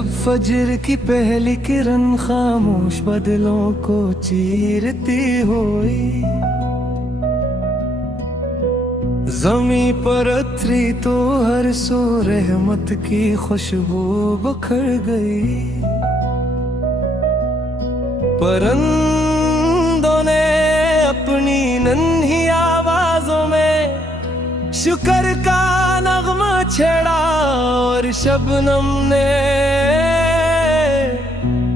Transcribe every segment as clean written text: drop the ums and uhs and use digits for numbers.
जब फजर की पहली किरण खामोश बदलों को चीरती हुई, ज़मीं पर अथरी तो हर सो रहमत की खुशबू बखर गई। परिंदों ने अपनी नन्ही आवाजों में शुक्र का नगमा छेड़ा और शबनम ने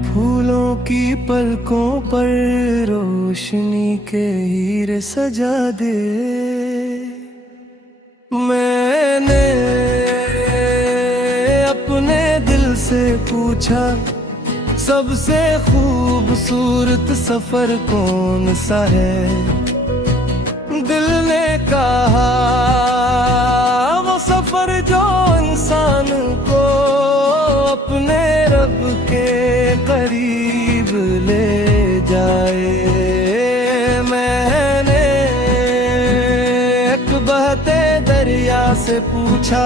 फूलों की पलकों पर रोशनी के हीरे सजा दे। मैंने अपने दिल से पूछा, सबसे खूबसूरत सफर कौन सा है? दिल ने कहा, वो सफर जो इंसान को अपने रब के करीब ले जाए। मैंने एक बहते दरिया से पूछा,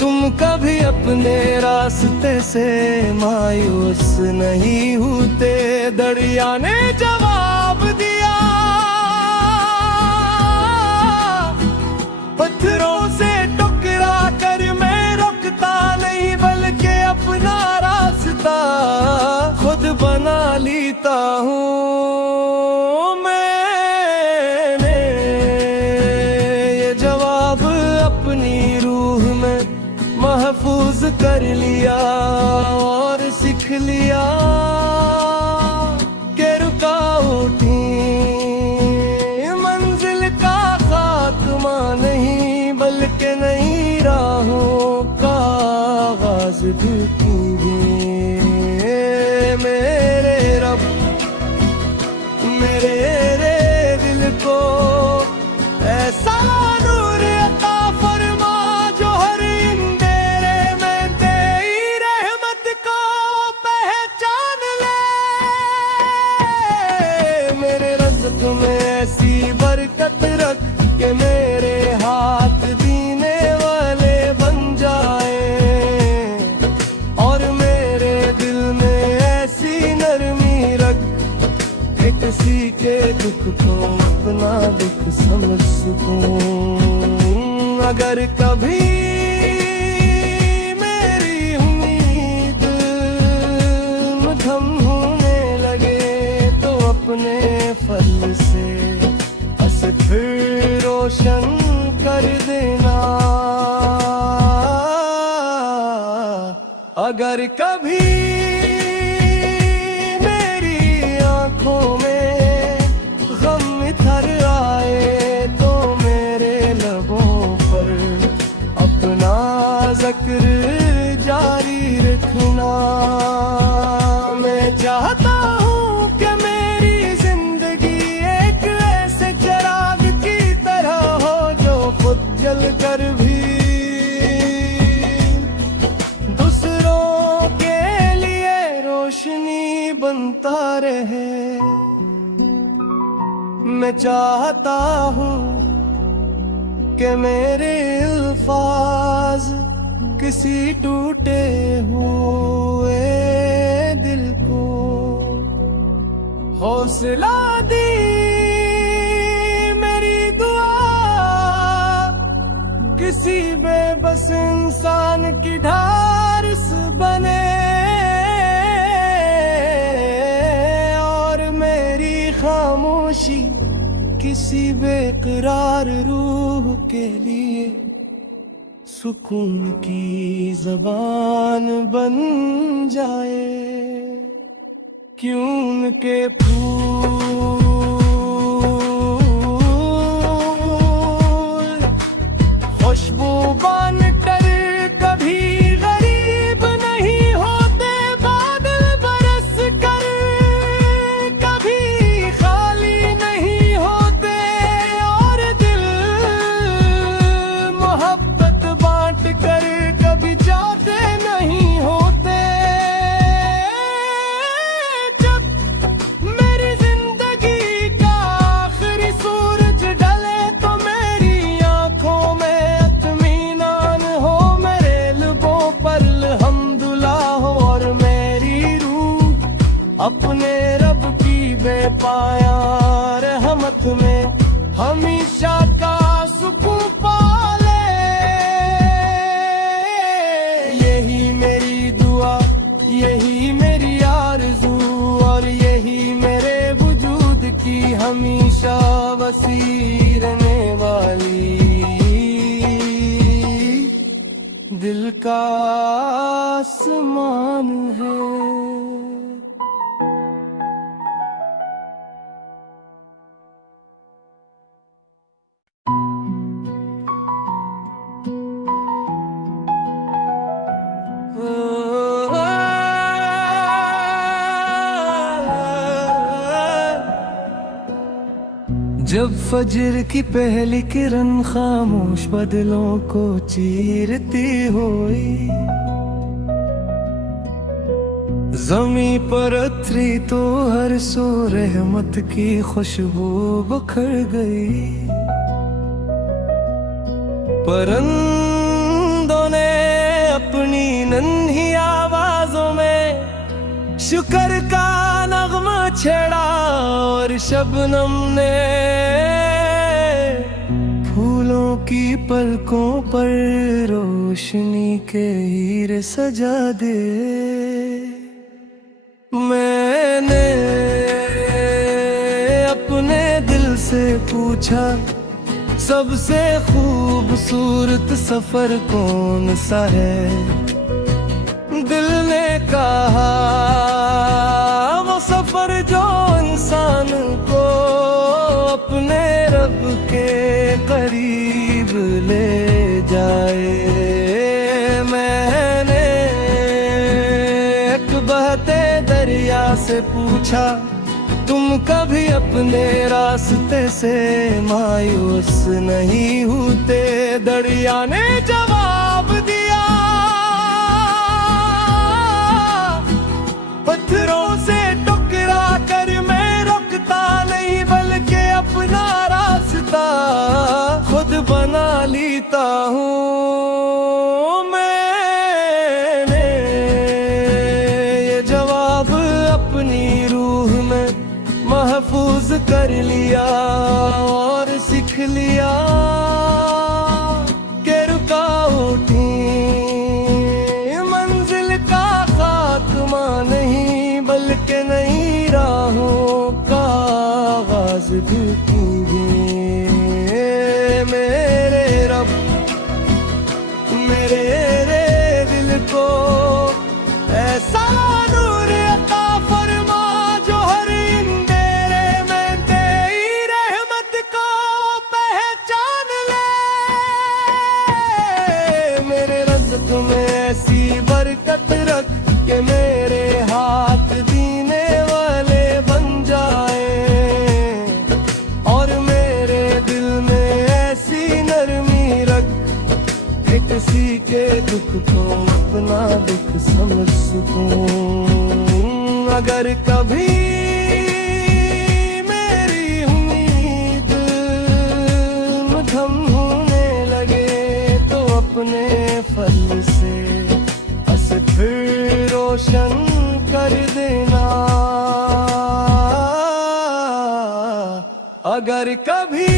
तुम कभी अपने रास्ते से मायूस नहीं होते? दरिया ने जवाब दिया, पत्थरों से टकरा कर मैं रुकता नहीं, बल्कि अपना रास्ता खुद बना लेता हूँ। मैंने ये जवाब अपनी रूह में महफूज कर लिया और सीख लिया कि रुकावटें मंजिल का खात्मा नहीं, बल्कि नई राहों का आगाज भी मेरे रब मेरे दिल को ऐसा नूर अता फरमा जो हर अंधेरे में तेरी रहमत को पहचान ले। मेरे रज़्क़ में ऐसी बरकत रख कि मेरे हाथ दीने वाले बन जाए, और मेरे दिल में ऐसी नरमी रख कि किसी के दुख को अपना दुख समझ सकूं। अगर कभी मेरी उम्मीद मध्यम होने लगे तो अपने फल से उसे फिर रोशन कर देना। अगर कभी मेरी आंखों में गम इधर आए तो मेरे लबों पर अपना ज़िक्र जारी रखना। मैं चाहता हूँ कि मेरी जिंदगी एक ऐसे चिराग की तरह हो जो खुद जल कर भी दूसरों के लिए रोशनी बनता रहे। मैं चाहता हूँ कि मेरे अल्फाज किसी टूटे हुए दिल को हौसला दी। मेरी दुआ किसी बेबस इंसान की ढारस बने, और मेरी खामोशी किसी बेकरार रूह के लिए सुकून की ज़बान बन जाए। क्यों के फूल खुशबू बन कर कभी गरीब नहीं होते, बादल बरस कर कभी खाली नहीं होते, और दिल मोहब्बत बांट कर कभी जाते नहीं होते। जब मेरी जिंदगी का आखिरी सूरज ढले तो मेरी आंखों में इत्मीनान पाया रहमत में हमेशा का सुकून पाले। यही मेरी दुआ, यही मेरी आरज़ू और यही मेरे वजूद की हमेशा वसी रहने वाली दिल का आसमान है। जब फजर की पहली किरण खामोश बदलों को चीरती हुई, ज़मीं पर उतरी तो हर सो रहमत की खुशबू बखर गई। परिंदों ने अपनी नन्ही आवाजों में शुक्र का नगमा छेड़ा और शबनम ने फूलों की पलकों पर रोशनी के हीरे सजा दे। मैंने अपने दिल से पूछा सबसे खूबसूरत सफर कौन सा है। दिल ने कहा वो सफर जो इंसान को अपने रब के करीब ले जाए। मैंने एक बहते दरिया से पूछा तुम कभी अपने रास्ते से मायूस नहीं होते। दरिया ने जवाब दिया पत्थरों से टकरा कर मैं रुकता नहीं बल्कि अपना रास्ता खुद बना लेता हूँ। मैंने ये जवाब अपनी रूह में महफूज कर लिया और सीख लिया कि रुकावटें मंजिल का खात्मा नहीं बल्कि नई राहों का आगाज़ भी है। मेरे रब मेरे दिल को ऐसा नूर अता फरमा जो हर अंधेरे में तेरी रहमत को पहचान ले। मेरे रज़्क़ में ऐसी बरकत रख के मेरे हाथ दीने वाले बन जाए और मेरे दिल में ऐसी नरमी रख कि किसी के दुख को अपना दुख समझ सकूं। अगर कभी मेरी उम्मीद मध्यम होने लगे तो अपने फल से उसे फिर रोशन कर देना। अगर कभी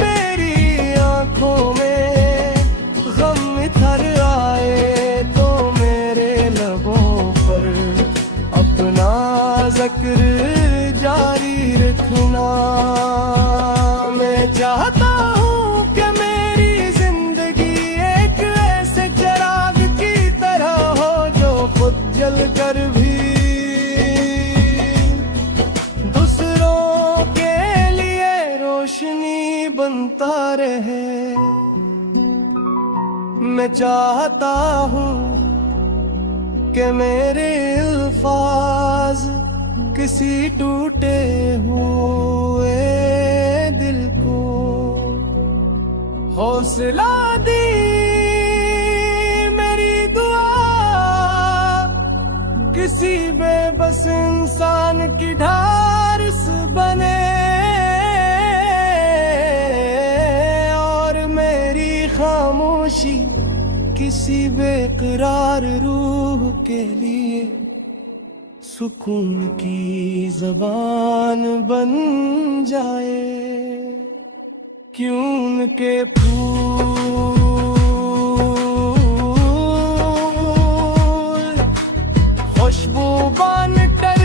मेरी आंखों में गम इधर आए तो मेरे लबों पर अपना जिक्र जारी रखना। मैं चाहता हूँ कि मेरी जिंदगी एक ऐसे चिराग की तरह हो जो खुद जल कर भी दूसरों के लिए रोशनी बनता रहे। मैं चाहता हूँ कि मेरे अल्फाज किसी टूटे हुए दिल को हौसला दी। मेरी दुआ किसी बेबस इंसान की ढारस बने और मेरी खामोशी किसी बेकरार रूह के लिए सुकून की ज़बान बन जाए। क्यों के फूल खुशबू बनकर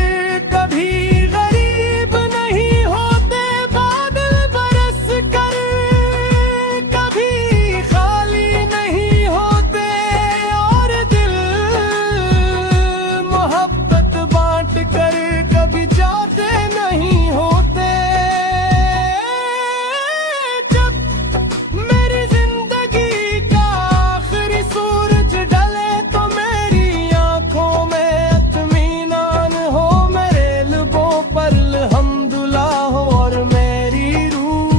कभी गरीब नहीं होते, बादल बरस कर कभी खाली नहीं होते, और दिल मोहब्बत बांट कर कभी जाते नहीं होते। जब मेरी जिंदगी का आखिरी सूरज डले तो मेरी आंखों में इत्मीनान हो, मेरे लबों पर अल्हम्दुलिल्लाह हो, और मेरी रूह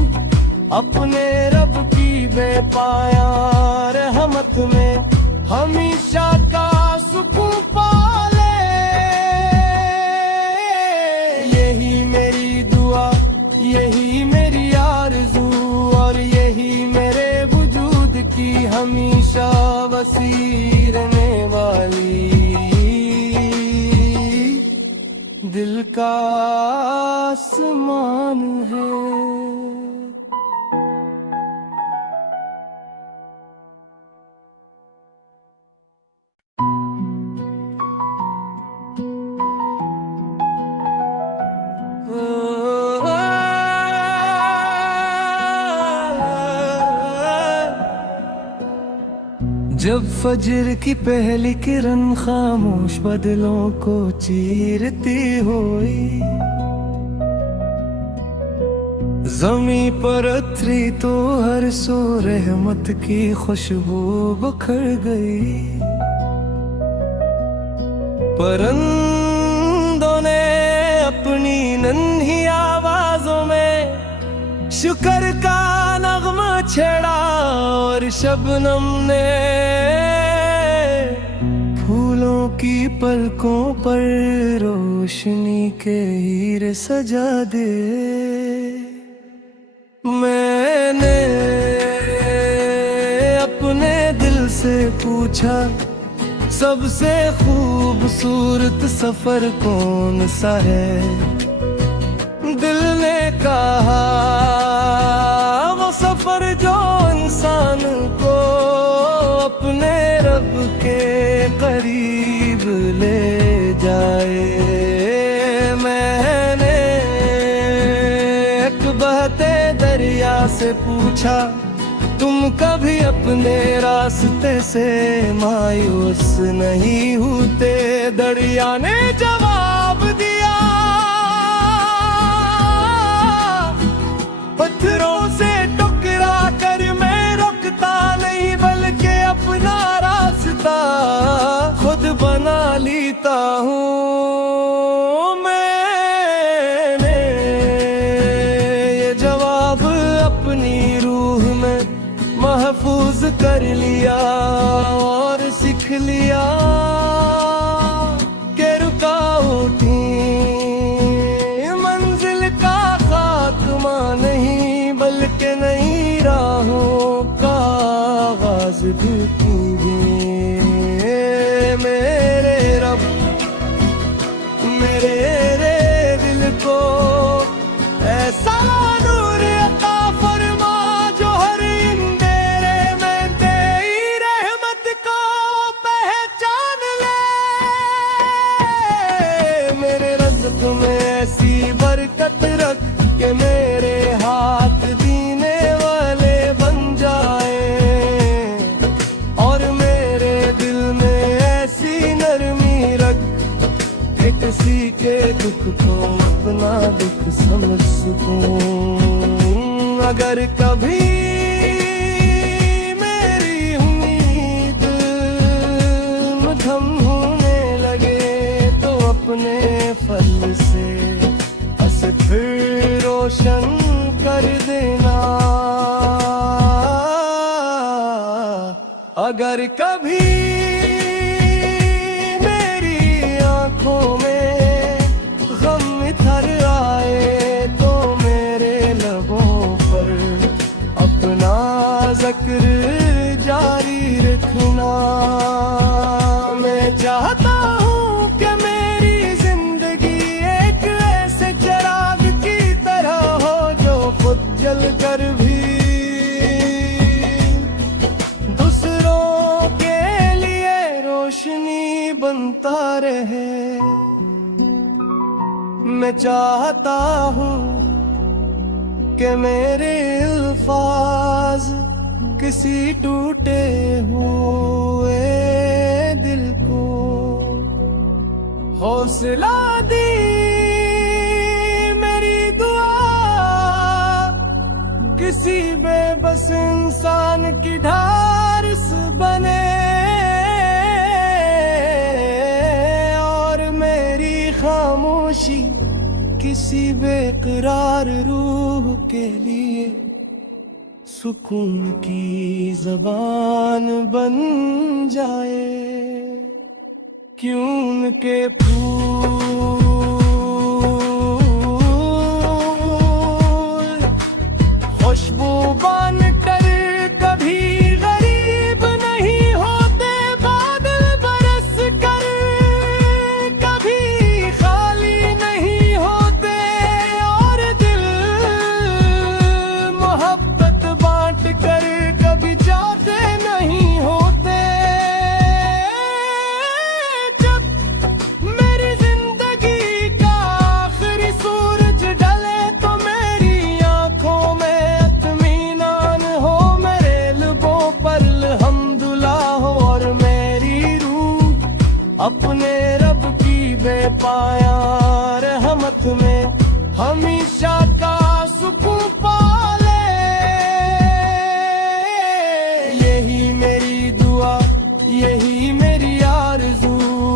अपने रब की बेपाया रहमत में हमेशा का सुकून पाले। यही मेरी दुआ, यही मेरी आरज़ू, और यही मेरे वजूद की हमेशा वसीरने वाली दिल का आसमान है। जब फजर की पहली किरण खामोश बादलों को चीरती हुई, ज़मीं पर उतरी तो हर सू रहमत की खुशबू बखर गई। परिंदों ने अपनी नन्ही आवाजों में शुक्र का नगमा छेड़ा, और शबनम ने फूलों की पलकों पर रोशनी के हीरे सजा दे। मैंने अपने दिल से पूछा सबसे खूबसूरत सफर कौन सा है। दिल ने कहा वो सफर जो इंसान को अपने रब के करीब ले जाए। मैंने एक बहते दरिया से पूछा तुम कभी अपने रास्ते से मायूस नहीं होते। दरिया ने जवाब दिया पत्थरों से टकरा कर मैं रुकता नहीं, बल्कि अपना रास्ता खुद बना लेता हूँ। मैंने ये जवाब अपनी रूह में महफूज कर लिया और सीख लिया कि रुकावटें मंजिल का खात्मा नहीं, बल्कि नई राहों का आगाज भी मेरे रब मेरे दिल को ऐसा नूर अता फरमा जो हर अंधेरे में तेरी रहमत को पहचान ले। मेरे रज़्क़ में ऐसी बरकत रख के मेरे हाथ दीने वाले बन जाए, और मेरे दिल में ऐसी नरमी रख कि किसी के दुख को अपना दुख समझ सकूं। अगर कभी मेरी उम्मीद मध्यम होने लगे तो अपने फल से बस फिर रोशन कर देना। अगर कभी मेरी आंखों में गम इधर आए तो मेरे लबों पर अपना ज़िक्र जारी रखना। मैं चाहता हूँ कि मेरी रहे। मैं चाहता हूँ कि मेरे अल्फाज किसी टूटे हुए दिल को हौसला दी मेरी दुआ किसी बेबस इंसान की ढारस बने और मेरी खामोशी किसी बेकरार रूह के लिए सुकून की ज़बान बन जाए। क्यों के फूल खुशबू बनकर कभी गरीब नहीं होते, बादल बरस कर कभी खाली नहीं होते, और दिल मोहब्बत बांट कर कभी जाते नहीं होते। जब मेरी जिंदगी का आखिरी सूरज ढले तो मेरी आंखों में इत्मीनान हो, मेरे लबों पर अल्हम्दुलिल्लाह हो, और मेरी रूह अपने रब की बेपाया रहमत में हमेशा का सुकून पाले। यही मेरी दुआ, यही मेरी आरज़ू,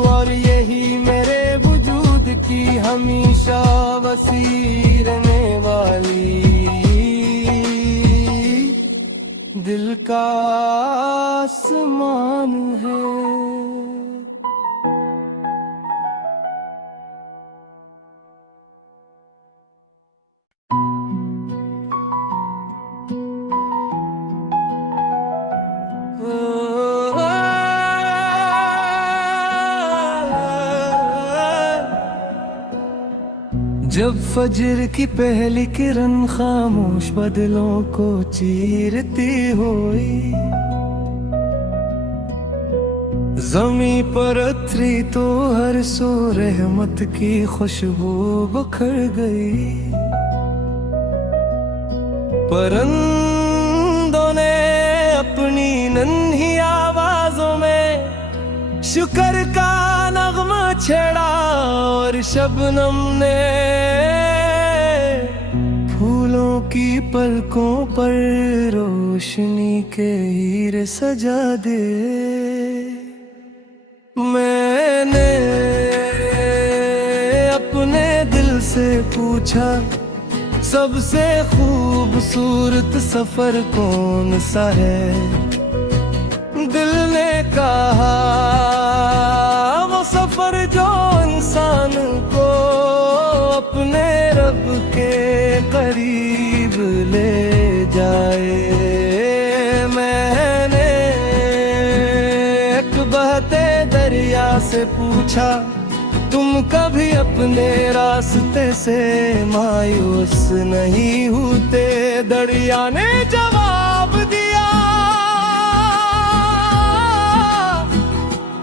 और यही मेरे वजूद की हमेशा वसी रहने वाली दिल का आसमान है। जब फजर की पहली किरण खामोश बादलों को चीरती हुई ज़मीं पर उतरी तो हर सू रहमत की खुशबू बखर गई। परिंदों ने अपनी नन्ही आवाजों में शुक्र का नगमा छेड़ा, और शबनम ने फूलों की पलकों पर रोशनी के हीरे सजा दे। मैंने अपने दिल से पूछा सबसे खूबसूरत सफर कौन सा है, दिल ने कहा वो सफर जो इंसान को अपने रब के करीब ले जाए। मैंने एक बहते दरिया से पूछा तुम कभी अपने रास्ते से मायूस नहीं होते, दरिया ने जवाब दिया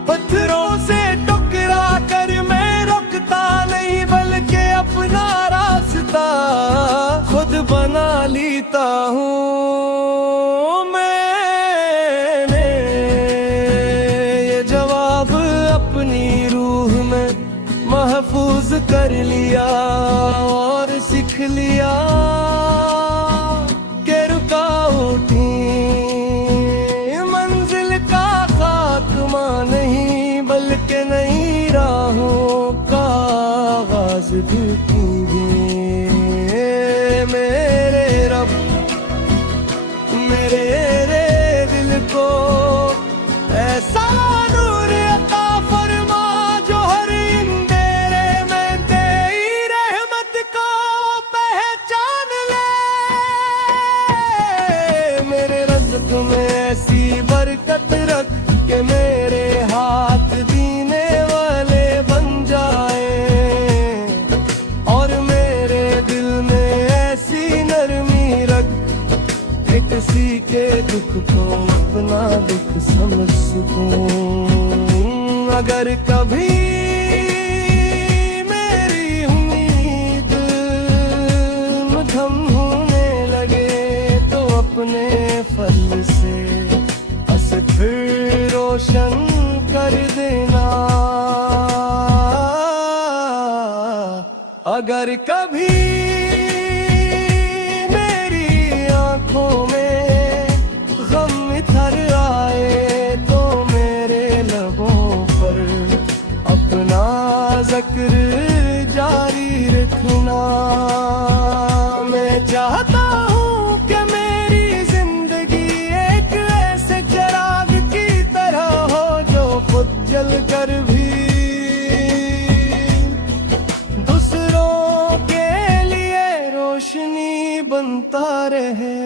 पत्थरों से टकरा कर मैं रुकता नहीं, बल्कि अपना रास्ता खुद बना लेता हूँ। मैंने ये जवाब अपनी रूह में महफूज कर लिया और सीख लिया कि रुकावटें मंजिल का खात्मा नहीं, बल्कि नई राहों का आगाज भी मेरे रब मेरे दिल को ऐसा नूर अता फरमा जो हर अंधेरे में तेरी रहमत को पहचान ले। मेरे रज़्क़ में ऐसी बरकत रख के मेरे हाथ दीने वाले बन जाए, और मेरे दिल में ऐसी नरमी रख कि किसी के दुख को अपना दुख समझ सकूं। अगर कभी अगर कभी मेरी आंखों में गम इधर आए तो मेरे लबों पर अपना जिक्र जारी रखना। मैं चाहता हूँ कि मेरी जिंदगी एक ऐसे चिराग की तरह हो जो खुद जल कर भी दूसरों के लिए रोशनी बनता रहे।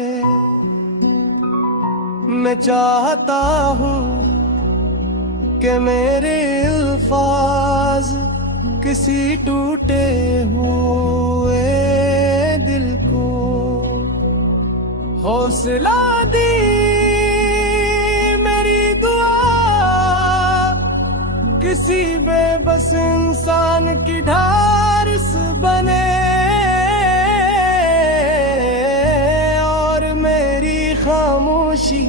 मैं चाहता हूँ कि मेरे अल्फाज किसी टूटे हुए दिल को हौसला दी मेरी दुआ किसी बेबस इंसान की ढारस बने और मेरी खामोशी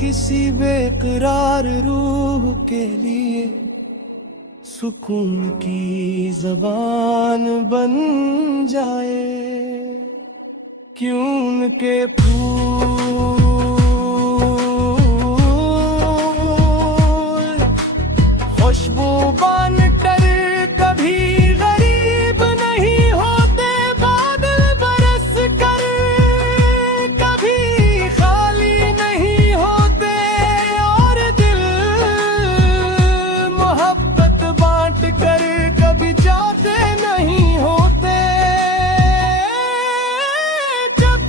किसी बेकरार रूह के लिए सुकून की ज़बान बन जाए। क्यों के फूल खुशबूबान टर कभी गरीब नहीं होते। बादल बरस कर कभी खाली नहीं होते और दिल मोहब्बत बांट कर कभी जाते नहीं होते। जब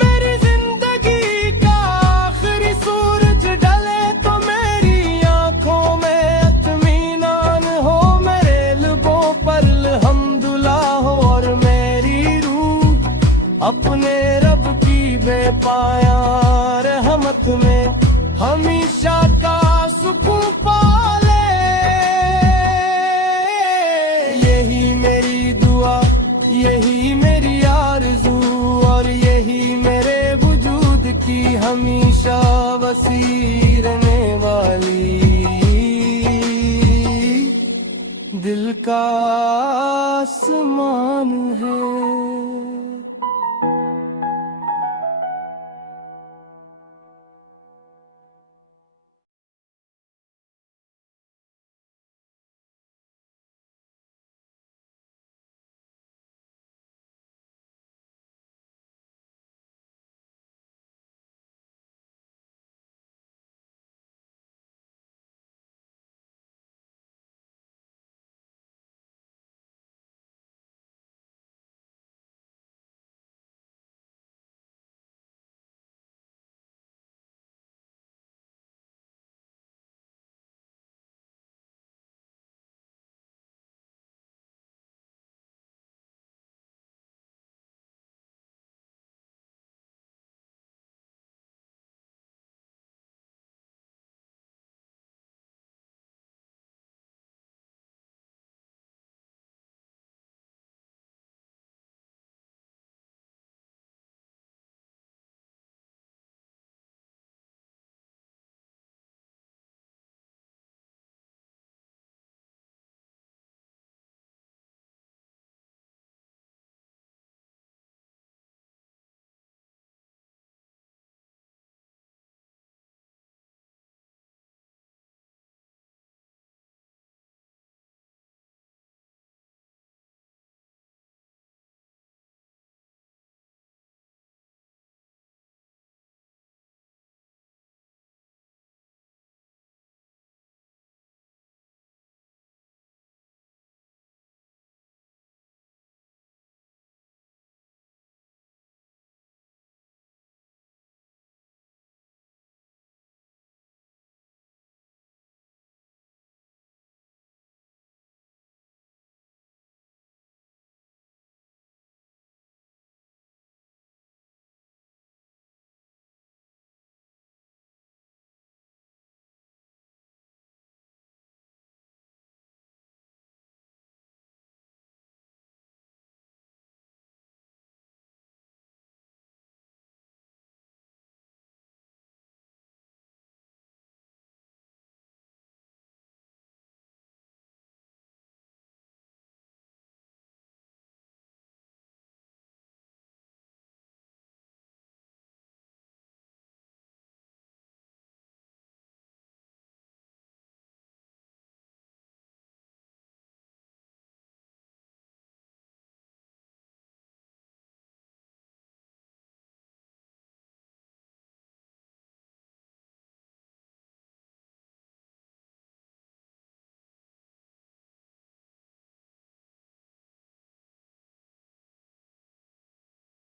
मेरी जिंदगी का आखिरी सूरज ढले तो मेरी आंखों में इत्मीनान हो, मेरे लबों पर अल्हम्दुलिल्लाह हो और मेरी रूह अपने रब की बेपाया रहमत में हमेशा का सुकून पाले। यही मेरी दुआ, यही मेरी आरज़ू और यही मेरे वजूद की हमेशा वसी रहने वाली दिल का आसमान है।